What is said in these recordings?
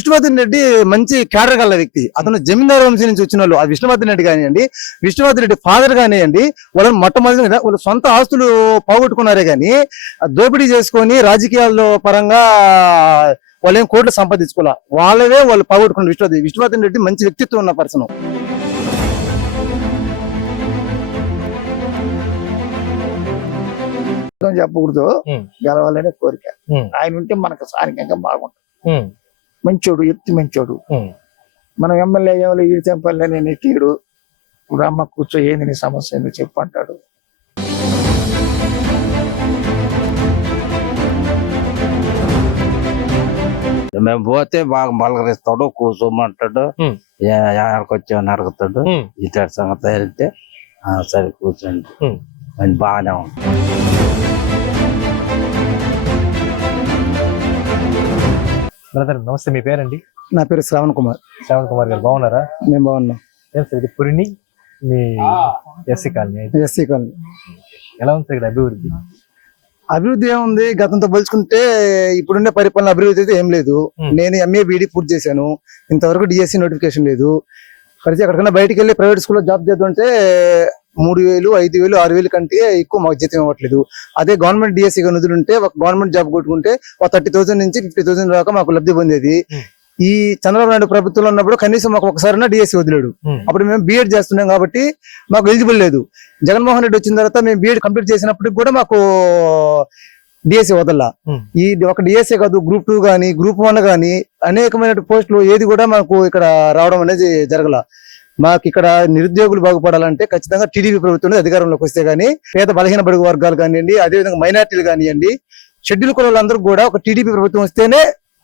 విష్ణువర్ధన్ రెడ్డి మంచి క్యాడర్ గల వ్యక్తి. అతను జమీందారు వంశీ నుంచి వచ్చిన వాళ్ళు. ఆ విష్ణువర్ధన్ రెడ్డి కానివ్వండి విష్ణువర్ధన్ రెడ్డి ఫాదర్ కానివ్వండి వాళ్ళని మొట్టమొదటి వాళ్ళ సొంత ఆస్తులు పోగొట్టుకున్నారే కానీ దోపిడీ చేసుకొని రాజకీయాల్లో పరంగా వాళ్ళేం కోట్లు సంపాదించుకోలే. వాళ్ళవే వాళ్ళు పోగొట్టుకున్నారు విష్ణువర్ధన్ విష్ణువర్ధన్ రెడ్డి మంచి వ్యక్తిత్వం ఉన్న పర్సన్. చెప్పకూడదు. గెలవాలనే కోరిక. ఆయన ఉంటే మనకు స్థానికంగా బాగుంటుంది. మంచోడు ఎత్తి మంచోడు. మనం ఎమ్మెల్యే అయ్యేవాళ్ళు ఈడు తెంపల్లే నేను ఎట్టిడు? ఇప్పుడు అమ్మ కూర్చో ఏంది నీ సమస్య ఏందో చెప్పు అంటాడు. మేము పోతే బాగా పలకరిస్తాడు కూర్చోమంటాడు. ఉమ్. ఎక్కడికి వచ్చామని అడుగుతాడు. ఇట్లాంటి సంగతి "ఆ, సరే కూర్చోండి. బాగానే ఉంది బ్రదర్ నమస్తే మీ పేరండి? నా పేరు శ్రావణ్ కుమార్. శ్రావణ్ కుమార్ గారు బాగున్నారా? మేము బాగున్నాం. ఏం సార్ ఇది పురిని? మీ ఎస్సీ కాలనీ. SC colony. ఎలా ఉంది సార్ ఇక్కడ అభివృద్ధి? అభివృద్ధి ఏముంది? గతంతో పోల్చుకుంటే ఇప్పుడుండే పరిపాలన అభివృద్ధి అయితే ఏం లేదు. Hmm. నేను ఎంఏ బీడీ పూర్తి చేశాను. ఇంతవరకు డిఎస్సి నోటిఫికేషన్ లేదు. పరిచయం ఎక్కడికైనా బయటికి వెళ్ళి ప్రైవేట్ స్కూల్లో జాబ్ చేద్దామంటే మూడు వేలు ఐదు వేలు ఆరు వేలు కంటే ఎక్కువ మాకు జీతం ఇవ్వట్లేదు అదే గవర్నమెంట్ డిఎస్సి ఉంటే ఒక గవర్నమెంట్ జాబ్ కొట్టుకుంటే ఒక థర్టీ థౌసండ్ నుంచి ఫిఫ్టీ థౌసండ్ దాకా మాకు లబ్ధి పొందేది. ఈ చంద్రబాబు నాయుడు ప్రభుత్వంలో ఉన్నప్పుడు కనీసం మాకు ఒకసారైనా డిఎస్సి వదిలేడు ఉమ్. అప్పుడు మేము బీఎడ్ చేస్తున్నాం కాబట్టి మాకు ఎలిజిబుల్ లేదు జగన్మోహన్ రెడ్డి వచ్చిన తర్వాత మేము బీఎడ్ కంప్లీట్ చేసినప్పటికి కూడా మాకు డిఎస్సి వదల్లా ఉమ్. ఈ ఒక డిఎస్సి కాదు గ్రూప్ టూ గానీ గ్రూప్ వన్ గానీ అనేకమైన పోస్టులు ఏది కూడా మాకు ఇక్కడ రావడం అనేది జరగల మాకు ఇక్కడ నిరుద్యోగులు బాగుపడాలంటే ఖచ్చితంగా టీడీపీ ప్రభుత్వం అధికారంలోకి వస్తే గానీ పేద బలహీన బడుగు వర్గాలు కానివ్వండి అదేవిధంగా మైనార్టీలు కానివ్వండి షెడ్యూల్ కులాలందరూ కూడా ఒక టీడీపీ ప్రభుత్వం వస్తేనే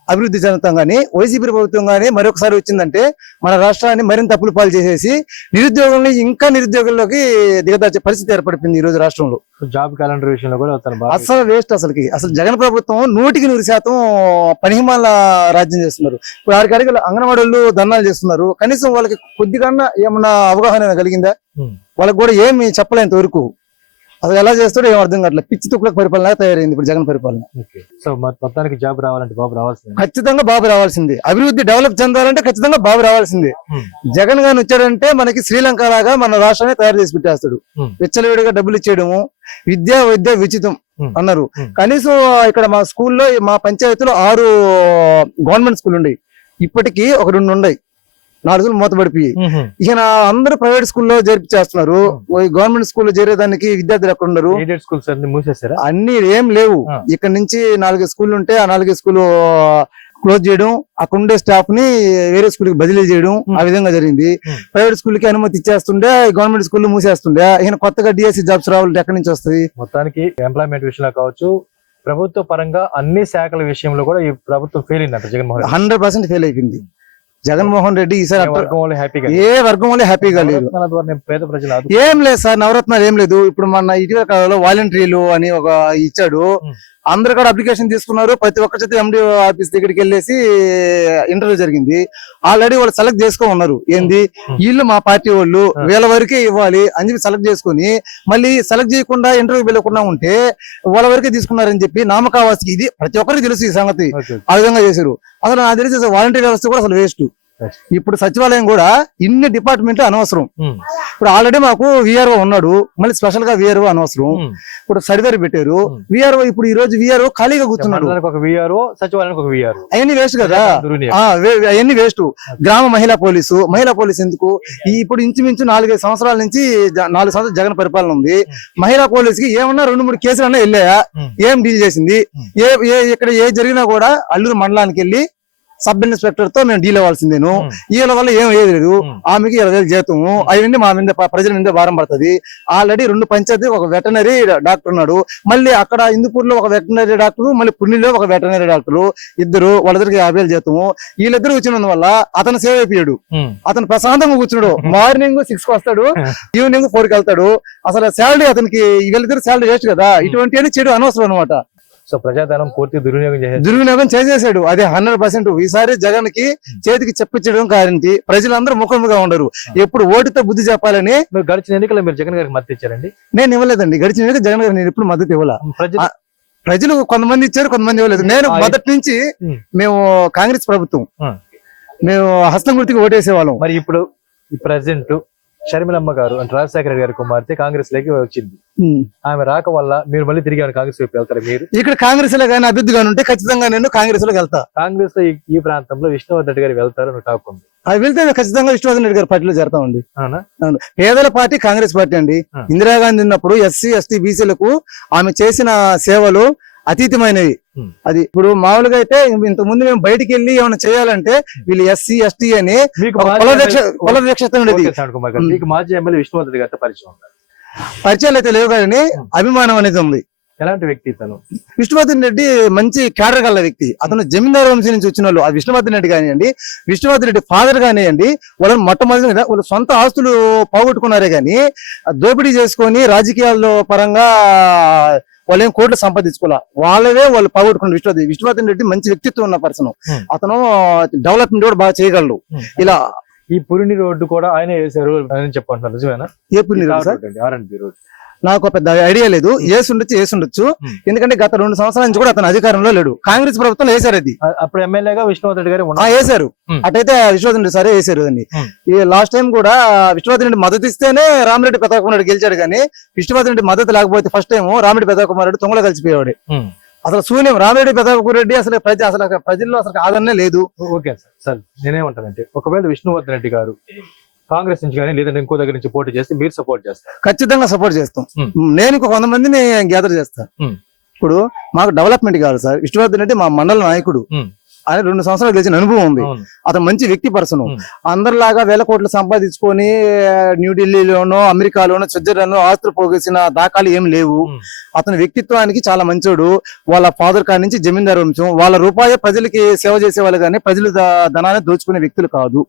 అభివృద్ధి చెందుతాం కానీ వైసీపీ ప్రభుత్వం కానీ మరొకసారి వచ్చిందంటే మన రాష్ట్రాన్ని మరింత అప్పులు పాలు చేసేసి నిరుద్యోగుల్ని ఇంకా నిరుద్యోగుల్లోకి దిగదార్చే పరిస్థితి ఏర్పడిపోయింది ఈ రోజు రాష్ట్రంలో. జాబ్ క్యాలెండర్ విషయంలో కూడా అసలు వేస్ట్ అసలుకి. అసలు జగన్ ప్రభుత్వం నూటికి నూరు శాతం పనిహిమాల రాజ్యం చేస్తున్నారు. ఇప్పుడు ఆడికి అడిగి అంగన్వాడీలు ధర్నాలు చేస్తున్నారు. కనీసం వాళ్ళకి కొద్దిగా ఏమన్నా అవగాహన కలిగిందా. వాళ్ళకి కూడా ఏమి చెప్పలేంత వరకు. అసలు ఎలా చేస్తాడో ఏం అర్థం కావట్లేదు. పిచ్చి తుక్కులకు పరిపాలన తయారైంది ఇప్పుడు జగన్ పరిపాలన. సో మొత్తానికి జాబ్ రావాలంటే బాబు రావాల్సింది. ఖచ్చితంగా బాబు రావాల్సిందే. అభివృద్ధి డెవలప్ చెందాలంటే ఖచ్చితంగా బాబు రావాల్సిందే. జగన్ గాని వచ్చాడంటే మనకి శ్రీలంక లాగా మన రాష్ట్రాన్ని తయారు చేసి పెట్టేస్తాడు. విచ్చలవిడిగా డబ్బులు ఇచ్చేయడము విద్య వైద్య ఉచితం. అన్నారు. కనీసం ఇక్కడ మా స్కూల్లో మా పంచాయతీలో ఆరు గవర్నమెంట్ స్కూల్ ఉన్నాయి ఇప్పటికీ ఒక రెండు ఉన్నాయి. నాలుగు ఉహు. ఇక అందరూ ప్రైవేట్ స్కూల్లో చేస్తున్నారు. గవర్నమెంట్ స్కూల్లో చేరేదానికి విద్యార్థులు ఎక్కడ స్కూల్స్ అన్ని మూసేస్తారా అన్ని ఏం లేవు. ఇక్కడ నుంచి నాలుగు స్కూల్ ఉంటే ఆ నాలుగు స్కూల్ క్లోజ్ చేయడం అక్కడ ఉండే స్టాఫ్ని వేరే స్కూల్కి బదిలీ చేయడం ఆ విధంగా జరిగింది. ప్రైవేట్ స్కూల్కి అనుమతి ఇచ్చేస్తుండే గవర్నమెంట్ స్కూల్ మూసేస్తుండే. ఈయన కొత్తగా డిఎస్సి జాబ్స్ రావాలంటే ఎక్కడి నుంచి వస్తుంది మొత్తానికి ఎంప్లాయ్మెంట్ విషయంలో కావచ్చు ప్రభుత్వ పరంగా అన్ని శాఖల విషయంలో కూడా ఈ ప్రభుత్వం ఫెయిల్ అయిందంట జగన్మోహన్ హండ్రెడ్ పర్సెంట్ ఫెయిల్ అయిపోయింది. జగన్మోహన్ రెడ్డి ఈసారి ఏ వర్గం వాళ్ళు హ్యాపీగా వల్ల హ్యాపీగా ఆదు- ఏం లేదు సార్ నవరత్నాలు ఏం లేదు. ఇప్పుడు మన ఇటీవల కాలంలో వాలంటీర్లు అని ఒక ఇచ్చాడు. అందరు కూడా అప్లికేషన్ తీసుకున్నారు ప్రతి ఒక్క చేత ఎండి ఆఫీస్ దగ్గరికి వెళ్ళేసి ఇంటర్వ్యూ జరిగింది ఆల్రెడీ వాళ్ళు సెలెక్ట్ చేసుకో ఉన్నారు ఏంది. వీళ్ళు మా పార్టీ వాళ్ళు. వీళ్ళ వరకే ఇవ్వాలి అని చెప్పి సెలెక్ట్ చేసుకుని మళ్ళీ సెలెక్ట్ చేయకుండా ఇంటర్వ్యూ వెళ్ళకుండా ఉంటే వాళ్ళ వరకే తీసుకున్నారని చెప్పి నామకావాసి ఇది ప్రతి ఒక్కరికి తెలుసు ఈ సంగతి. ఆ విధంగా చేశారు అసలు నాకు తెలిసి వాలంటీర్ వ్యవస్థ కూడా అసలు వేస్ట్. ఇప్పుడు సచివాలయం కూడా ఇన్ని డిపార్ట్మెంట్ అనవసరం. ఉమ్, ఇప్పుడు ఆల్రెడీ మాకు విఆర్ఓ ఉన్నాడు. మళ్ళీ స్పెషల్గా విఆర్ఓ అనవసరం. ఉమ్. ఇప్పుడు సర్వేర్ పెట్టారు. Hmm. విఆర్ఓ ఇప్పుడు ఈ రోజు విఆర్ఓ ఖాళీగా కూర్చున్నాడు. అవన్నీ వేస్ట్ కదా. అవన్నీ వేస్ట్ గ్రామ మహిళా పోలీసు మహిళా పోలీసు ఎందుకు? ఇప్పుడు ఇంచుమించు నాలుగైదు సంవత్సరాల నుంచి నాలుగు సంవత్సరాలు జగన్ పరిపాలన ఉంది. మహిళా పోలీస్కి ఏమన్నా రెండు మూడు కేసులు అన్నా వెళ్ళాయా? Hmm. ఏం డీల్ చేసింది? Hmm. ఏ ఏ ఇక్కడ ఏ జరిగినా కూడా అల్లూరు మండలానికి వెళ్ళి సబ్ ఇన్స్పెక్టర్తో మేము డీల్ అవ్వాల్సిందేను. Hmm. వీళ్ళ వల్ల ఏం ఏది లేదు. ఆమెకి ఇరవై వేలు జీతము అవన్నీ మా మీద ప్రజల మీద భారం పడుతుంది. ఆల్రెడీ రెండు పంచాయతీ ఒక వెటనరీ డాక్టర్ ఉన్నాడు. మళ్ళీ అక్కడ ఇందుపూర్లో ఒక వెటనరీ డాక్టర్ మళ్ళీ పుణ్యలో ఒక వెటనరీ డాక్టర్. ఇద్దరు వాళ్ళిద్దరికి యాభై వేలు జీతము. వీళ్ళిద్దరు వచ్చినందువల్ల అతను సేవ్ అయిపోయాడు. అతను ప్రశాంతంగా కూర్చున్నాడు. మార్నింగ్ సిక్స్కి వస్తాడు. ఈవినింగ్ ఫోర్కి వెళ్తాడు. అసలు శాలరీ అతనికి వీళ్ళిద్దరు శాలరీ వేస్ట్ కదా. ఇటువంటి చెడు అనవసరం అనమాట సో ప్రజాధనం పూర్తి దుర్వినియోగం చేసేది. దుర్వినియోగం చేసేసాడు. అదే హండ్రెడ్ పర్సెంట్ ఈసారి జగన్కి చేతికి చెప్పించడం గ్యారంటీ ప్రజలందరూ ముఖముగా ఉండరు. ఎప్పుడు ఓటుతో బుద్ధి చెప్పాలని మీరు గడిచిన ఎన్నికల్లో మీరు జగన్ గారికి మద్దతు ఇచ్చారండి? నేను ఇవ్వలేదండి. గడిచిన ఎన్నిక జగన్ గారు నేను ఎప్పుడు మద్దతు ఇవ్వాల. ప్రజలు కొంతమంది ఇచ్చారు కొంతమంది ఇవ్వలేదు. నేను మొదటి నుంచి. మేము కాంగ్రెస్ ప్రభుత్వం. మేము హస్తం గుర్తికి ఓటేసే వాళ్ళం మరి ఇప్పుడు ఈ ప్రెసిడెంట్ షర్మిలమ్మ గారు అంటే రాజశేఖర గారి కుమార్తె కాంగ్రెస్లోకి వచ్చింది. ఆమె రాక వల్ల మీరు మళ్ళీ తిరిగి ఆమె కాంగ్రెస్ వైపు వెళ్తారు మీరు? ఇక్కడ కాంగ్రెస్లో కానీ అభివృద్ధి కానీ ఉంటే ఖచ్చితంగా నేను కాంగ్రెస్లోకి వెళ్తా. కాంగ్రెస్లో ఈ- ప్రాంతంలో విష్ణువర్ధన్ రెడ్డి గారు వెళ్తారు అని టాక్ ఉంది. అది వెళ్తే ఖచ్చితంగా విశ్వనాథన్ రెడ్డి గారి పార్టీలో చేరతామండి అవునా? అవును. పేదల పార్టీ కాంగ్రెస్ పార్టీ అండి. ఇందిరాగాంధీ ఉన్నప్పుడు ఎస్సీ ఎస్టీ బీసీలకు ఆమె చేసిన సేవలు అతీతమైనవి. అది ఇప్పుడు మామూలుగా అయితే ఇంత ముందు మేము బయటికి వెళ్ళి ఏమైనా చేయాలంటే వీళ్ళు ఎస్సీ ఎస్టీ అని మీకు మాజీ ఎమ్మెల్యే- ఉండేది. మీకు మాజీ విష్ణువర్ధన్ గారితో పరిచయం పరిచయాలు అయితే లేవు కానీ అభిమానం అనేది ఉంది. ఎలాంటి వ్యక్తి తను విష్ణువర్ధన్ రెడ్డి మంచి క్యాడర్ గల వ్యక్తి. అతను జమీందారు వంశం నుంచి వచ్చిన వాళ్ళు. ఆ విష్ణువర్ధన్ రెడ్డి కానివ్వండి విష్ణువర్ధన్ రెడ్డి ఫాదర్ కానివ్వండి వాళ్ళని మొట్టమొదటి వాళ్ళ సొంత ఆస్తులు పోగొట్టుకున్నారే గాని ఆ దోపిడీ చేసుకొని రాజకీయాల్లో పరంగా వాళ్ళు ఏం కోట్లు సంపాదించుకోలే. వాళ్ళవే వాళ్ళు పోగొట్టుకున్నారు విష్ణువర్ధన్ విష్ణువర్ధన్ రెడ్డి మంచి వ్యక్తిత్వం ఉన్న పర్సన్. అతను డెవలప్మెంట్ కూడా బాగా చేయగలడు. Hmm. ఇలా ఈ పురిని రోడ్డు కూడా ఆయన వేశారు అని చెప్పంటున్నారు నిజమేనా? ఏ పుణ్యం సార్? ఆర్ఎండ్బి రోడ్ నాకు పెద్ద ఐడియా లేదు. ఏసు ఉండొచ్చు ఏసు ఉండొచ్చు. ఎందుకంటే గత రెండు సంవత్సరాల నుంచి కూడా అతను అధికారంలో లేడు. కాంగ్రెస్ ప్రభుత్వం వేశారు అది. అప్పుడు ఎమ్మెల్యేగా విష్ణువర్ధన్ రెడ్డి గారు వేశారు. అటైతే విశ్వనాథన్ రెడ్డి సరే వేశారు దాన్ని. ఈ లాస్ట్ టైం కూడా విశ్వనాథన్ రెడ్డి మద్దతు ఇస్తేనే రామిరెడ్డి ప్రతాప్ రెడ్డి గెలిచాడు కానీ విశ్వనాథన్ రెడ్డి మద్దతు లేకపోతే ఫస్ట్ టైం రామిరెడ్డి ప్రతాప్ కుమార్ రెడ్డి తొంగలో కలిసిపోయాడు. అసలు శూన్యం రామిరెడ్డి ప్రతాప్ రెడ్డి అసలు ప్రజ అసలు ప్రజల్లో అసలు ఆదరణే లేదు. Okay sir. సార్ నేనేమంటానంటే ఒకవేళ విష్ణువర్ధన్ రెడ్డి గారు కాంగ్రెస్ నుంచి కానీ లేదంటే ఇంకో దగ్గర నుంచి పోటీ చేస్తే మీరు సపోర్ట్ చేస్తారు ఖచ్చితంగా సపోర్ట్ చేస్తాం. నేను ఇంకో కొంత మందిని గ్యాదర్ చేస్తా Hmm. ఇప్పుడు మాకు డెవలప్మెంట్ కావాలి సార్ విష్ణువర్ధన్ రెడ్డి మా మండల నాయకుడు. ఆయన రెండు సంవత్సరాలు గెలిచిన అనుభవం ఉంది అతను మంచి వ్యక్తి పర్సన్. అందరిలాగా వేల కోట్లు సంపాదించుకొని న్యూఢిల్లీలోనో అమెరికాలోనో స్విట్జర్లాండ్ ఆస్తులు పోగేసిన దాఖలు ఏం లేవు. అతని వ్యక్తిత్వానికి చాలా మంచోడు వాళ్ళ ఫాదర్ కాడి నుంచి జమీందారు వంశం వాళ్ళ రూపాయే ప్రజలకి సేవ చేసే వాళ్ళు కానీ ప్రజలు ధనాన్ని దోచుకునే వ్యక్తులు కాదు.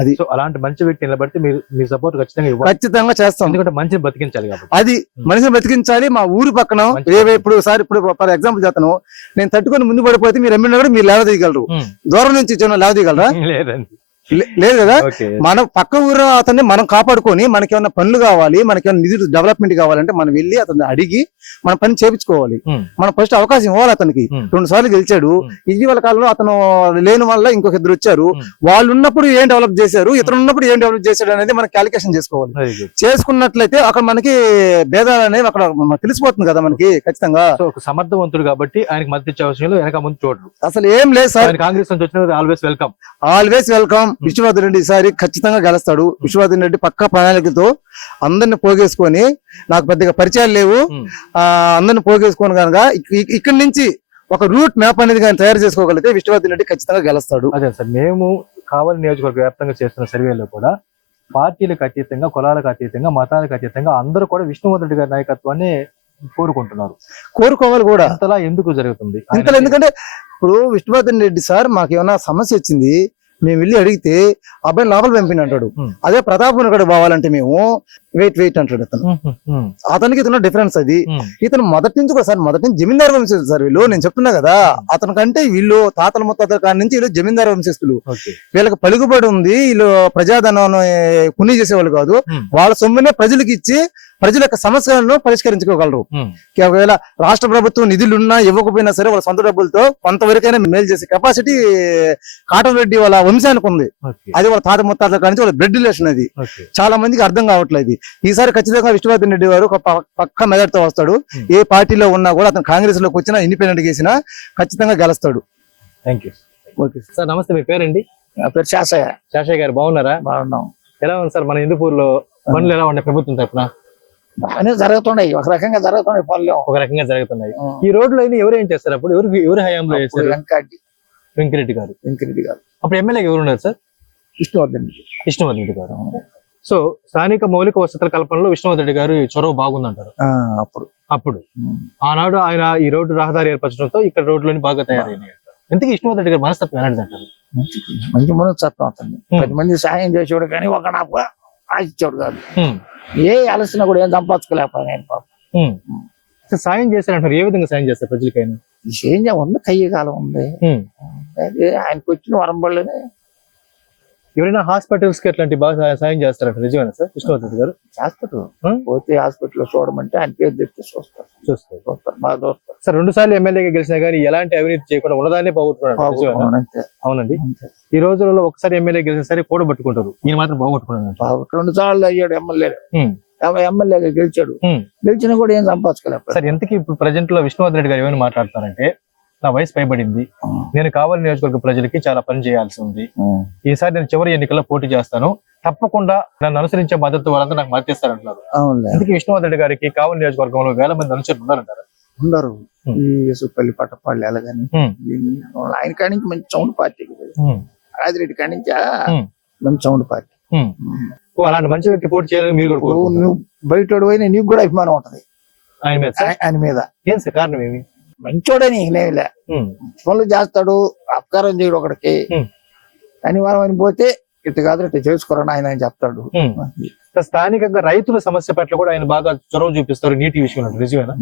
అది. సో అలాంటి మంచి వ్యక్తి నిలబడితే మీరు మీ సపోర్ట్ ఖచ్చితంగా ఇవ్వాలి. ఖచ్చితంగా చేస్తాం. ఎందుకంటే మంచిని బతికించాలి కాబట్టి. అది మనిషిని బతికించాలి మా ఊరి పక్కన ఇప్పుడు సార్ ఇప్పుడు ఫర్ ఎగ్జాంపుల్ చేస్తాను. నేను తట్టుకొని ముందు పడిపోతే మీరు ఎమ్మెల్యే కూడా మీరు లేవదీయగలరు. దూరం నుంచి ఇచ్చిన లేవదీయగలరా? లేదండి. లేదు కదా? మన పక్క ఊరు అతన్ని మనం కాపాడుకొని మనకి ఏమైనా పనులు కావాలి మనకి ఏమైనా నిధులు డెవలప్మెంట్ కావాలంటే మనం వెళ్ళి అతన్ని అడిగి మన పని చేపించుకోవాలి. మనం ఫస్ట్ అవకాశం ఇవ్వాలి అతనికి. రెండు సార్లు గెలిచాడు. ఇటీవల కాలంలో అతను లేని వల్ల ఇంకొక ఇద్దరు వచ్చారు. వాళ్ళు ఉన్నప్పుడు ఏం డెవలప్ చేశారు? ఇతను ఉన్నప్పుడు ఏం డెవలప్ చేశాడు అనేది మనం క్యాలిక్యులేషన్ చేసుకోవాలి. చేసుకున్నట్లయితే అక్కడ మనకి భేదాలు అనేవి అక్కడ తెలిసిపోతుంది కదా మనకి ఖచ్చితంగా. సమర్థవంతుడు కాబట్టి ఆయనకి మద్దతు ఇచ్చే అవసరం వెనక ముందు చూడరు. అసలు ఏం లేదు సార్. కాంగ్రెస్ నుంచి వచ్చిన always welcome always welcome Viswanathan Reddy ఈసారి ఖచ్చితంగా గెలుస్తాడు. విశ్వనాథన్ రెడ్డి పక్క ప్రణాళికతో అందరిని పోగేసుకొని నాకు పెద్దగా పరిచయాలు లేవు. ఆ అందరిని పోగేసుకొని కనుక ఇక్కడి నుంచి ఒక రూట్ మ్యాప్ అనేది కానీ తయారు చేసుకోగలిగితే విశ్వనాథన్ రెడ్డి ఖచ్చితంగా గెలుస్తాడు. అదే సార్ మేము కావలి నియోజకవర్గ వ్యాప్తంగా చేస్తున్న సర్వేలో కూడా పార్టీలకు అతీతంగా కులాలకు అతీతంగా మతాలకు అతీతంగా అందరూ కూడా విష్ణువర్ధన్ రెడ్డి గారి నాయకత్వాన్ని కోరుకుంటున్నారు. కోరుకోవాలి కూడా. ఇంతలా ఎందుకు జరుగుతుంది? ఇంతలో ఎందుకంటే ఇప్పుడు విష్ణువర్ధన్ రెడ్డి సార్ మాకు ఏమైనా సమస్య వచ్చింది? మేము వెళ్ళి అడిగితే అబ్బాయి లోపల పంపిణీ అంటాడు. అదే ప్రతాప్ కూడా పోవాలంటే మేము వెయిట్ వెయిట్ అంటాడు అతను. అతనికి ఇతను డిఫరెన్స్ అది. ఇతను మొదటి నుంచి కూడా సార్ మొదటి నుంచి జమీందారు వంశస్థులు సార్ వీళ్ళు? నేను చెప్తున్నా కదా. అతని కంటే వీళ్ళు తాతల ముత్తాతల కాడి నుంచి వీళ్ళు జమీందారు వంశస్థులు. వీళ్ళకి పలుకుబడి ఉంది వీళ్ళు ప్రజాధనం కుని చేసేవాళ్ళు కాదు. వాళ్ళ సొమ్మునే ప్రజలకు ఇచ్చి ప్రజల యొక్క సమస్యలను పరిష్కరించుకోగలరు. ఒకవేళ రాష్ట్ర ప్రభుత్వం నిధులు ఉన్నా ఇవ్వకపోయినా సరే వాళ్ళ సొంత డబ్బులతో కొంతవరకైనా మేలు చేసే కెపాసిటీ కాటన్ రెడ్డి వాళ్ళ వంశానికి ఉంది. అది వాళ్ళ తాత ముత్తాతల కాడి నుంచి వాళ్ళ బ్లడ్ రిలేషన్ అది. చాలా మందికి అర్థం కావట్లేదు ఈసారి ఖచ్చితంగా విష్ణువర్ధన్ రెడ్డి గారు పక్క మెదడుతో వస్తాడు. ఏ పార్టీలో ఉన్నా కూడా అతను కాంగ్రెస్లోకి వచ్చినా ఇండిపెండెంట్ చేసినా ఖచ్చితంగా గెలుస్తాడు. Thank you okay. సార్ నమస్తే. మీ పేరండి? నా పేరు శాసయ్య. శాషయ్య గారు బాగున్నారా? బాగున్నాం. ఎలా ఉంది సార్ మన హిందూపూర్లో పనులు ఎలా ఉన్నాయి ప్రభుత్వం తరఫున బాగానే జరుగుతున్నాయి. ఒక రకంగా జరుగుతున్నాయి పనులు. ఒక రకంగా జరుగుతున్నాయి. ఈ రోడ్లు అయినా ఎవరు ఏం చేస్తారు అప్పుడు? ఎవరు ఎవరు హయాంలో చేశారు వెంకటి వెంకరెడ్డి గారు. వెంకరెడ్డి గారు. అప్పుడు ఎమ్మెల్యే ఎవరు ఉన్నారు సార్? విష్ణువర్ధన్. విష్ణువర్ధన్ రెడ్డి గారు. సో స్థానిక మౌలిక వసతుల కల్పనలో విష్ణువర్ధన్ రెడ్డి గారు చొరవ బాగుందంటారు. అప్పుడు. అప్పుడు. ఆనాడు ఆయన ఈ రోడ్డు రహదారి ఏర్పరచడంతో ఇక్కడ రోడ్లని బాగా తయారైనాయి ఎందుకు విష్ణువర్ధన్ రెడ్డి గారు మనస్తత్వం ఎలాంటిది అంటారు మంచి మనస్తత్వం ఉమ్. పది మంది సాయం చేసేవాడు కానీ ఒక నాకు ఆశించాడు కాదు. ఏ ఆలోచన కూడా ఏం సంపాదించుకోలేకపోయాను పాపం. సాయం చేస్తారంటారు ఏ విధంగా సాయం చేస్తారు ప్రజలకైనా? ఏం ఉంది కయ్య కాలం ఉంది. ఆయనకు వచ్చిన వరం పళ్ళని ఎవరైనా హాస్పిటల్స్కి అట్లాంటి బాగా సాయం చేస్తారంట. నిజమేనా సార్? విష్ణువర్ధన్ రెడ్డి గారు? చేస్తారు? పోతే హాస్పిటల్లో చూడమంటే ఆయన పేరు చెప్తే చూస్తారు. చూస్తారు. చూస్తారు. బాగా చూస్తారు. సార్ రెండు సార్లు ఎమ్మెల్యేగా గెలిచినా కానీ ఎలాంటి అవినీతి చేయకుండా ఉన్నదాన్ని పోగొట్టుకున్నాడు. అవునండి. ఈ రోజులలో ఒకసారి ఎమ్మెల్యే గెలిచిన సరే కూడబట్టుకుంటారు. ఈయన మాత్రం పోగొట్టుకున్నాడు బాగు- రెండు సార్లు అయ్యాడు ఎమ్మెల్యే. ఎమ్మెల్యేగా గెలిచాడు. గెలిచినా కూడా ఏం సంపాదించుకోలేదు సార్ ఎంతకి ఇప్పుడు ప్రజెంట్లో విష్ణువర్ధన్ రెడ్డి గారు ఏమైనా మాట్లాడతారంటే నా వయసు పైబడింది. నేను కావాలి నియోజకవర్గ ప్రజలకి చాలా పని చేయాల్సి ఉంది. ఈసారి నేను చివరి ఎన్నికల్లో పోటీ చేస్తాను. తప్పకుండా నన్ను అనుసరించే మద్దతు వాళ్ళంతా నాకు మద్దతు ఇస్తారంటున్నారు అందుకే విష్ణువర్ధన్ రెడ్డి గారికి కావలి నియోజకవర్గంలో వేల మంది అనుచరులు ఉన్నారంటారు? ఉండరు. ఈ యేసుపల్లి పట్టపల్లి అలాగని. ఆయన కాడి నుంచి మంచి సౌండ్ పార్టీ రాజిరెడ్డి కాడి నుంచి. మంచి సౌండ్ పార్టీ. అలాంటి మంచి వ్యక్తి పోటీ చేయాలని మీరు కూడా నువ్వు బయట పోయినా నీకు కూడా అభిమానం ఉంటది. ఆయన మీద ఆయన మీద. ఏం సార్ కారణం ఏమి? మంచోడే నీకు నేమిలే పనులు చేస్తాడు అపకారం చేయడు ఒకడికి. హ్మ్. అనివారం అని పోతే ఇటు కాదు ఇటు చేసుకోరని ఆయన అని చెప్తాడు. స్థానికంగా రైతుల సమస్య పట్ల కూడా ఆయన బాగా చొరవ చూపిస్తారు నీటి విషయంలో నిజమేనా?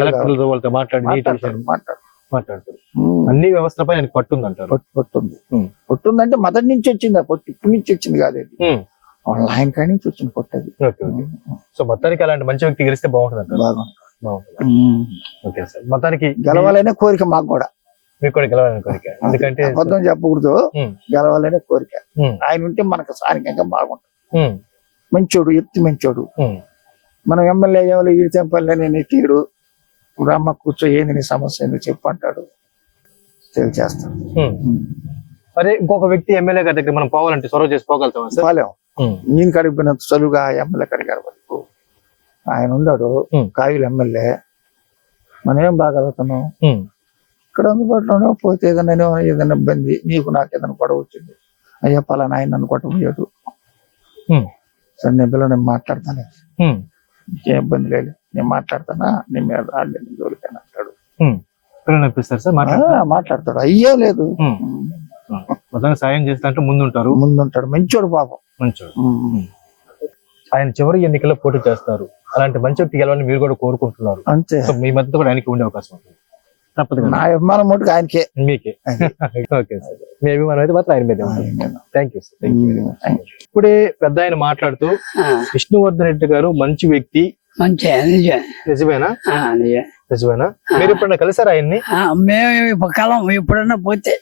కలెక్టర్లతో వాళ్ళతో మాట్లాడి నీటి మాట్లాడు మాట్లాడతారు అన్ని వ్యవస్థలపై ఆయనకు పట్టుందంటారు. పొట్టు పొట్టుంది. హ్మ్. పొట్టుందంటే మొదటి నుంచి వచ్చింది ఆ పొట్టు ఇప్పటి నుంచి వచ్చింది కాదు అది. ఆయన కాడి నుంచి వచ్చింది పొట్టది. Okay okay. సో మొత్తానికి అలాంటి మంచి వ్యక్తి గెలిస్తే బాగుంటుంది. అంటారు బాగుంటుంది? Um, okay sir. మొత్తానికి గెలవాలనే కోరిక మాకు కూడా. మీకు కూడా గెలవాలని కోరిక. ఎందుకంటే అబద్ధం చెప్పకూడదు. గెలవాలనే కోరిక. ఆయన ఉంటే మనకు స్థానికంగా బాగుంటుంది. మంచోడు ఎత్తి మంచోడు. మనం ఎమ్మెల్యే అయ్యేవాళ్ళు ఈడు తెంపల్లే నేను ఎట్టిడు రామ్మ కూర్చో ఏంది నీ సమస్య? ఏంది చెప్పు అంటాడు తెలిచేస్తాడు. మరి ఇంకొక వ్యక్తి ఎమ్మెల్యే గారి దగ్గర మనం పోవాలంటే సొరవ చేసి పోగలుగుతాం సార్? పాలేం. నేను కడిగిపోయినంత చలువుగా ఎమ్మెల్యే కడిగారు వరకు ఆయన ఉన్నాడు. కాయులు ఎమ్మెల్యే. మనం ఏం బాగలుగుతున్నాం ఉమ్, ఇక్కడ అందుబాటులోనే పోతే ఏదైనా ఏదైనా ఇబ్బంది నీకు నాకు ఏదైనా గొడవ వచ్చింది. అయ్యా పలానా ఆయన నన్ను కొట్టబోయాడు. ఉమ్, సరే నేను పిల్లలు నేను మాట్లాడతాను ఇంకేం ఇబ్బంది లేదు. నేను మాట్లాడతానా? నీ మీద ఆడలే నీ జోలికని అంటాడు. అనిపిస్తారు సార్ మాట్లాడతాడు. అయ్యే లేదు. ఉమ్. మొత్తంగా సాయం చేస్తా అంటే ముందుంటారు. ముందుంటాడు. మంచోడు పాపం. మంచోడు. ఆయన చివరి ఎన్నికల్లో పోటీ చేస్తారు. అలాంటి మంచి వ్యక్తి గెలవాలని మీరు కూడా కోరుకుంటున్నారు. అంతే. మీ మద్దతు కూడా ఆయనకి ఉండే అవకాశం ఉంటుంది. తప్పదు నా అభిమానం మటుకు ఆయనకే. మీకే. Okay sir. మీ అభిమానం అయితే మాత్రం ఆయన మీద thank you sir thank you um. ఇప్పుడే పెద్ద ఆయన మాట్లాడుతూ విష్ణువర్ధన్ రెడ్డి గారు మంచి వ్యక్తి మంచి నిజం నిజమేనా? నిజం నిజమేనా? మీరు ఎప్పుడైనా కలిసారా ఆయన్ని? ఆ, మేము కలం ఎప్పుడన్నా పోతే.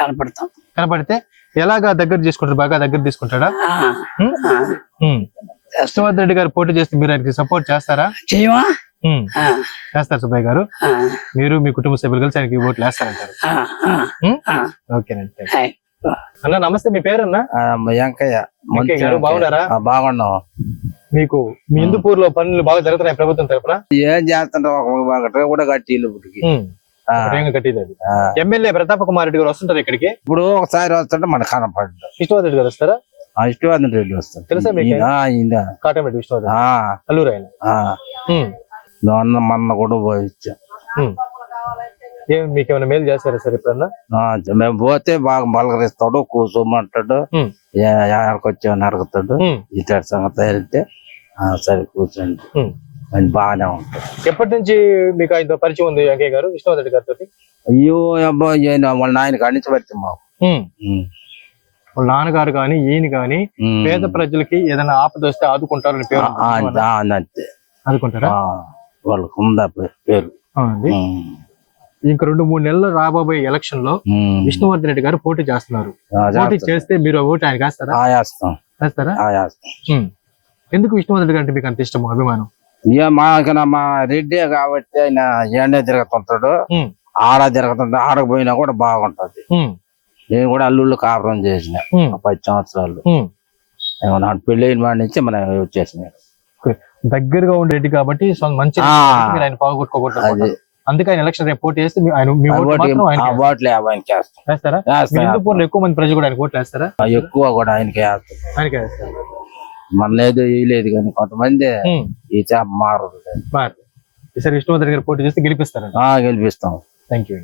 కనపడతాం. కనపడితే ఎలాగా దగ్గర తీసుకుంటారు? బాగా దగ్గర తీసుకుంటాడా. విష్ణువర్ధన్ రెడ్డి గారు పోటీ చేస్తే మీరు ఆయనకి సపోర్ట్ చేస్తారా? చేయమా? చేస్తారు సుబ్బయ్య గారు. మీరు మీ కుటుంబ సభ్యులు కలిసి ఆయనకి ఓట్లు వేస్తారంటారు. ఓకేనండి. అన్న నమస్తే మీ పేరన్నా? ఆ, వెంకయ్య. బాగున్నారా? ఆ, బాగున్నాం. మీకు మీ హిందూపూర్లో పనులు బాగా జరుగుతున్నాయి ప్రభుత్వం తరపున? ఏం చేస్తుంటాం ఒక ఒకటి కూడా కట్టి ఇప్పటికి. కట్టేది. ఎమ్మెల్యే ప్రతాప్ కుమార్ రెడ్డి గారు వస్తుంటారు ఇక్కడికి. ఇప్పుడు ఒకసారి వస్తుంటే మనకు కనపడ్డా విష్ణువర్ధన్ రెడ్డి గారు వస్తారా? రెడ్డి వస్తాడు. తెలుసా మీకు? కాటమరెడ్డి విష్ణువర్ధన్ అల్లూరు ఆయన. మొన్న కూడా పోయించాం ఉమ్. ఏం మీకు ఏమైనా మేలు చేస్తారా సార్ ఎప్పుడన్నా? ఆ, మేము పోతే బాగా పలకరిస్తాడు కూర్చోమంటాడు. ఎక్కడికి వచ్చామని అడుగుతాడు. ఇతడి సంగతి అయితే సరే కూర్చోండి. అది బాగానే ఉంటుంది ఎప్పటి నుంచి మీకు ఆయనతో పరిచయం ఉంది వెంకయ్య గారు రెడ్డి గారితో అయ్యో అబ్బో వాళ్ళ నాయన కానించి పెడితే మాకు. ఉమ్. వాళ్ళ నాన్నగారు కానీ ఈయన కానీ. పేద ప్రజలకి ఏదైనా ఆపద వస్తే ఆదుకుంటారని పేరు అంతే. ఆదుకుంటారా? వాళ్ళకు ఉందా పేరు. ఇంక రెండు మూడు నెలలు రాబోయే ఎలక్షన్లో. విష్ణువర్ధన్ రెడ్డి గారు పోటీ చేస్తున్నారు. పోటీ చేస్తాం. మీరు ఓటు ఆయన వేస్తారా? వేస్తారా. ఎందుకు గారు అంటే మీకు అంత ఇష్టం అభిమానం? ఇక మాకు మా రెడ్డి కాబట్టి ఆయన ఎండే తిరుగుతుంటాడు. ఆడ తిరుగుతుంటాడు ఆడకు పోయినా కూడా బాగుంటది. నేను కూడా అల్లుళ్ళు కాపురం చేసిన పది సంవత్సరాలు. నాడు పెళ్ళైన వాడి నుంచి మనం వచ్చేసిన దగ్గరగా ఉండే రెడ్డి కాబట్టి మంచి ఆయన పోగొట్టుకోకూడదు అది. అందుకే ఆయన ఎలక్షన్ రేపు పోటీ చేస్తే ఎక్కువ మంది ప్రజలు కూడా ఆయన ఓట్లు వేస్తారా? వేస్తాం. ఎక్కువ కూడా ఆయనకి ఆయనకే వేస్తారు? మన లేదు కానీ కొంతమంది. ఈ చేప మారదు. మరి ఈసారి విష్ణువర్ధన్ గారు పోటీ చేస్తే గెలిపిస్తారండి ఆ, గెలిపిస్తాం. Thank you.